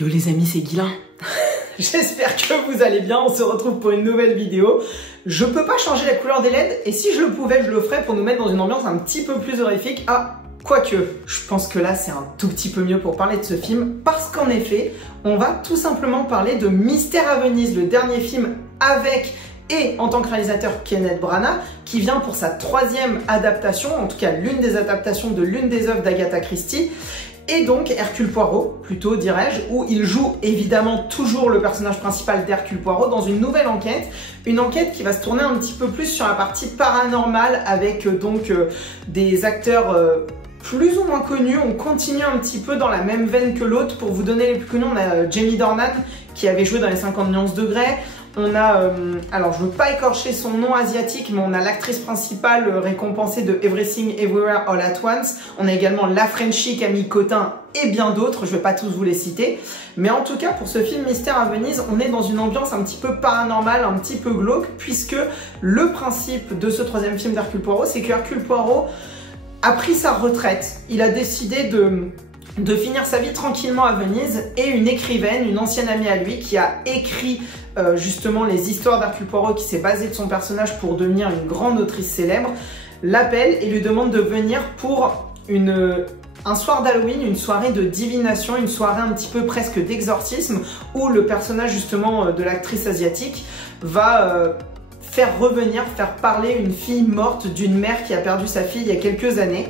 Yo les amis, c'est Guilain. J'espère que vous allez bien, on se retrouve pour une nouvelle vidéo. Je peux pas changer la couleur des LED et si je le pouvais, je le ferais pour nous mettre dans une ambiance un petit peu plus horrifique. Ah, quoique, je pense que là c'est un tout petit peu mieux pour parler de ce film parce qu'en effet, on va tout simplement parler de Mystère à Venise, le dernier film avec et en tant que réalisateur Kenneth Branagh, qui vient pour sa troisième adaptation, en tout cas l'une des adaptations de l'une des œuvres d'Agatha Christie. Et donc Hercule Poirot, plutôt dirais-je, où il joue évidemment toujours le personnage principal d'Hercule Poirot dans une nouvelle enquête. Une enquête qui va se tourner un petit peu plus sur la partie paranormale avec des acteurs plus ou moins connus. On continue un petit peu dans la même veine que l'autre. Pour vous donner les plus connus, on a Jamie Dornan qui avait joué dans les 50 nuances de Grey. On a, alors je veux pas écorcher son nom asiatique, mais on a l'actrice principale récompensée de Everything Everywhere All at Once. On a également la Frenchie Camille Cotin et bien d'autres, je vais pas tous vous les citer. Mais en tout cas, pour ce film Mystère à Venise, on est dans une ambiance un petit peu paranormale, un petit peu glauque, puisque le principe de ce troisième film d'Hercule Poirot, c'est que Hercule Poirot a pris sa retraite. Il a décidé de finir sa vie tranquillement à Venise et une écrivaine, une ancienne amie à lui qui a écrit justement les histoires d'Hercule Poirot, qui s'est basée de son personnage pour devenir une grande autrice célèbre, l'appelle et lui demande de venir pour un soir d'Halloween, une soirée de divination, une soirée un petit peu presque d'exorcisme où le personnage justement de l'actrice asiatique va faire parler une fille morte d'une mère qui a perdu sa fille il y a quelques années.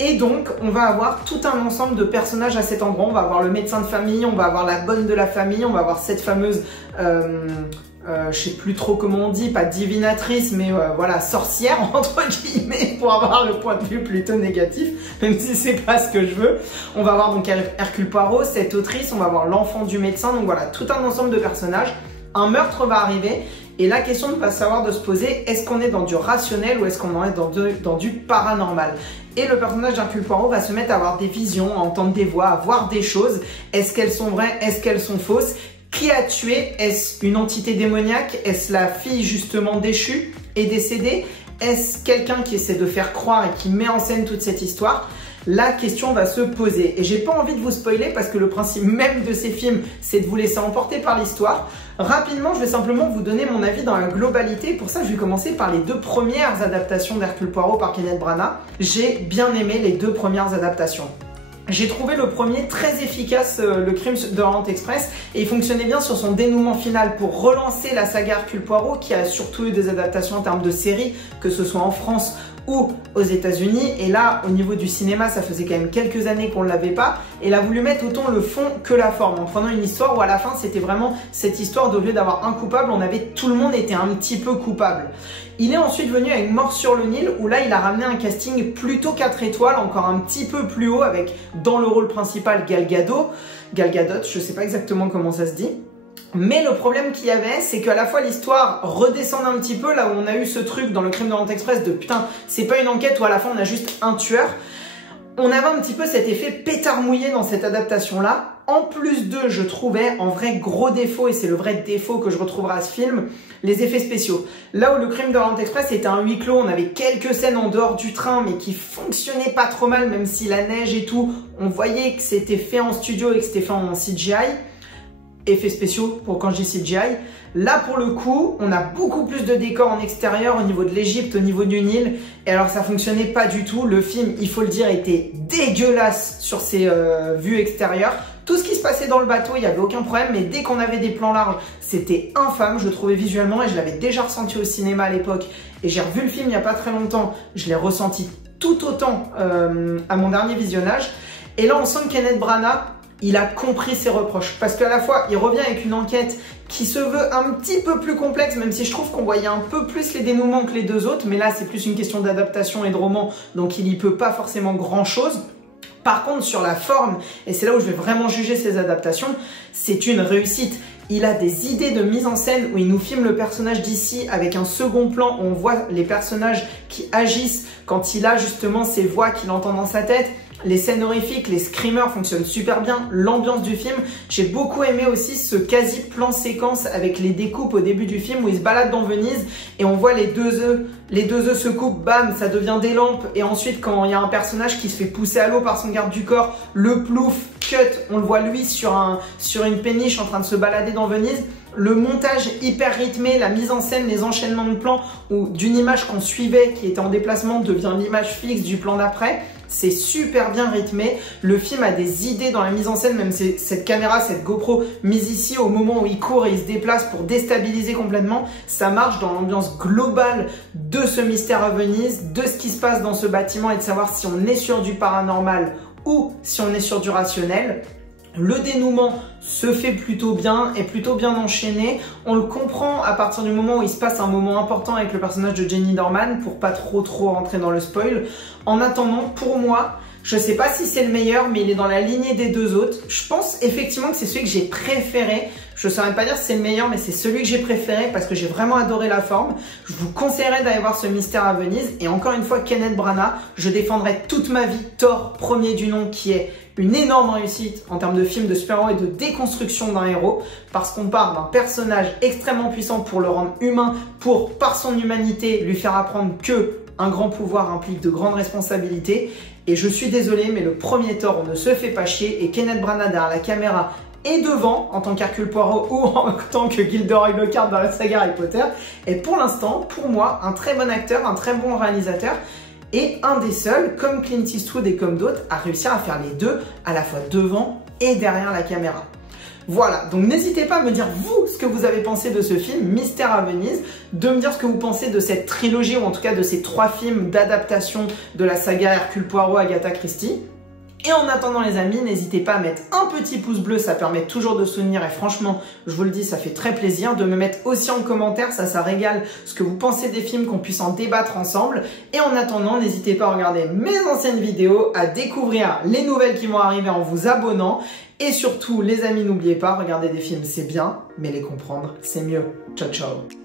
Et donc, on va avoir tout un ensemble de personnages à cet endroit. On va avoir le médecin de famille, on va avoir la bonne de la famille, on va avoir cette fameuse, je sais plus trop comment on dit, pas divinatrice, mais voilà, sorcière, entre guillemets, pour avoir le point de vue plutôt négatif, même si c'est pas ce que je veux. On va avoir donc Hercule Poirot, cette autrice, on va avoir l'enfant du médecin, donc voilà, tout un ensemble de personnages. Un meurtre va arriver. Et la question de savoir de se poser, est-ce qu'on est dans du rationnel ou est-ce qu'on est dans du paranormal? Et le personnage d'Hercule Poirot va se mettre à avoir des visions, à entendre des voix, à voir des choses. Est-ce qu'elles sont vraies? Est-ce qu'elles sont fausses? Qui a tué? Est-ce une entité démoniaque? Est-ce la fille justement déchue et décédée? Est-ce quelqu'un qui essaie de faire croire et qui met en scène toute cette histoire? La question va se poser. Et j'ai pas envie de vous spoiler parce que le principe même de ces films, c'est de vous laisser emporter par l'histoire. Rapidement, je vais simplement vous donner mon avis dans la globalité. Pour ça, je vais commencer par les deux premières adaptations d'Hercule Poirot par Kenneth Branagh. J'ai bien aimé les deux premières adaptations. J'ai trouvé le premier très efficace, le crime de l'Orient Express, et il fonctionnait bien sur son dénouement final pour relancer la saga Hercule Poirot, qui a surtout eu des adaptations en termes de séries, que ce soit en France ou aux États-Unis. Et là, au niveau du cinéma, ça faisait quand même quelques années qu'on ne l'avait pas. Et il a voulu mettre autant le fond que la forme, en prenant une histoire où à la fin, c'était vraiment cette histoire d'au lieu d'avoir un coupable, tout le monde était un petit peu coupable. Il est ensuite venu avec Mort sur le Nil, où là, il a ramené un casting plutôt 4 étoiles, encore un petit peu plus haut, avec dans le rôle principal Gal Gadot, je sais pas exactement comment ça se dit. Mais le problème qu'il y avait, c'est qu'à la fois l'histoire redescendait un petit peu, là où on a eu ce truc dans le crime de l'Orient Express de putain, c'est pas une enquête où à la fin on a juste un tueur. On avait un petit peu cet effet pétard mouillé dans cette adaptation-là. En plus de, je trouvais, en vrai gros défaut, et c'est le vrai défaut que je retrouverai à ce film, les effets spéciaux. Là où le crime de l'Orient Express était un huis clos, on avait quelques scènes en dehors du train, mais qui fonctionnaient pas trop mal, même si la neige et tout, on voyait que c'était fait en studio et que c'était fait en CGI. Effets spéciaux pour quand je dis CGI. Là pour le coup, on a beaucoup plus de décors en extérieur au niveau de l'Égypte, au niveau du Nil. Et alors ça fonctionnait pas du tout. Le film, il faut le dire, était dégueulasse sur ses vues extérieures. Tout ce qui se passait dans le bateau, il n'y avait aucun problème. Mais dès qu'on avait des plans larges, c'était infâme, je le trouvais visuellement. Et je l'avais déjà ressenti au cinéma à l'époque. Et j'ai revu le film il n'y a pas très longtemps. Je l'ai ressenti tout autant à mon dernier visionnage. Et là on sent que Kenneth Branagh, il a compris ses reproches. Parce qu'à la fois, il revient avec une enquête qui se veut un petit peu plus complexe, même si je trouve qu'on voyait un peu plus les dénouements que les deux autres. Mais là, c'est plus une question d'adaptation et de roman, donc il n'y peut pas forcément grand-chose. Par contre, sur la forme, et c'est là où je vais vraiment juger ces adaptations, c'est une réussite. Il a des idées de mise en scène où il nous filme le personnage d'ici avec un second plan où on voit les personnages qui agissent quand il a justement ces voix qu'il entend dans sa tête. Les scènes horrifiques, les screamers fonctionnent super bien, l'ambiance du film. J'ai beaucoup aimé aussi ce quasi plan séquence avec les découpes au début du film où il se balade dans Venise et on voit les deux œufs se coupent, bam, ça devient des lampes. Et ensuite, quand il y a un personnage qui se fait pousser à l'eau par son garde du corps, le plouf cut, on le voit lui sur une péniche en train de se balader dans Venise. Le montage hyper rythmé, la mise en scène, les enchaînements de plans où d'une image qu'on suivait qui était en déplacement devient l'image fixe du plan d'après. C'est super bien rythmé. Le film a des idées dans la mise en scène, même cette caméra, cette GoPro mise ici au moment où il court et il se déplace pour déstabiliser complètement. Ça marche dans l'ambiance globale de ce mystère à Venise, de ce qui se passe dans ce bâtiment et de savoir si on est sur du paranormal ou si on est sur du rationnel. Le dénouement se fait plutôt bien, est plutôt bien enchaîné. On le comprend à partir du moment où il se passe un moment important avec le personnage de Jenny Dorman pour pas trop rentrer dans le spoil. En attendant, pour moi, je sais pas si c'est le meilleur, mais il est dans la lignée des deux autres. Je pense effectivement que c'est celui que j'ai préféré. Je ne saurais pas dire si c'est le meilleur, mais c'est celui que j'ai préféré parce que j'ai vraiment adoré la forme. Je vous conseillerais d'aller voir ce mystère à Venise. Et encore une fois, Kenneth Branagh, je défendrai toute ma vie Thor, premier du nom, qui est une énorme réussite en termes de film de super-héros et de déconstruction d'un héros, parce qu'on part d'un personnage extrêmement puissant pour le rendre humain, pour, par son humanité, lui faire apprendre que un grand pouvoir implique de grandes responsabilités. Et je suis désolé, mais le premier Thor, on ne se fait pas chier, et Kenneth Branagh derrière la caméra et devant, en tant qu'Hercule Poirot ou en tant que Gilderoy Lockhart dans la saga Harry Potter, est pour l'instant, pour moi, un très bon acteur, un très bon réalisateur, et un des seuls, comme Clint Eastwood et comme d'autres, à réussir à faire les deux, à la fois devant et derrière la caméra. Voilà, donc n'hésitez pas à me dire vous ce que vous avez pensé de ce film Mystère à Venise, de me dire ce que vous pensez de cette trilogie ou en tout cas de ces 3 films d'adaptation de la saga Hercule Poirot Agatha Christie. Et en attendant les amis, n'hésitez pas à mettre un petit pouce bleu, ça permet toujours de soutenir et franchement, je vous le dis, ça fait très plaisir de me mettre aussi en commentaire, ça régale ce que vous pensez des films, qu'on puisse en débattre ensemble. Et en attendant, n'hésitez pas à regarder mes anciennes vidéos, à découvrir les nouvelles qui vont arriver en vous abonnant. Et surtout, les amis, n'oubliez pas, regarder des films c'est bien, mais les comprendre c'est mieux. Ciao ciao.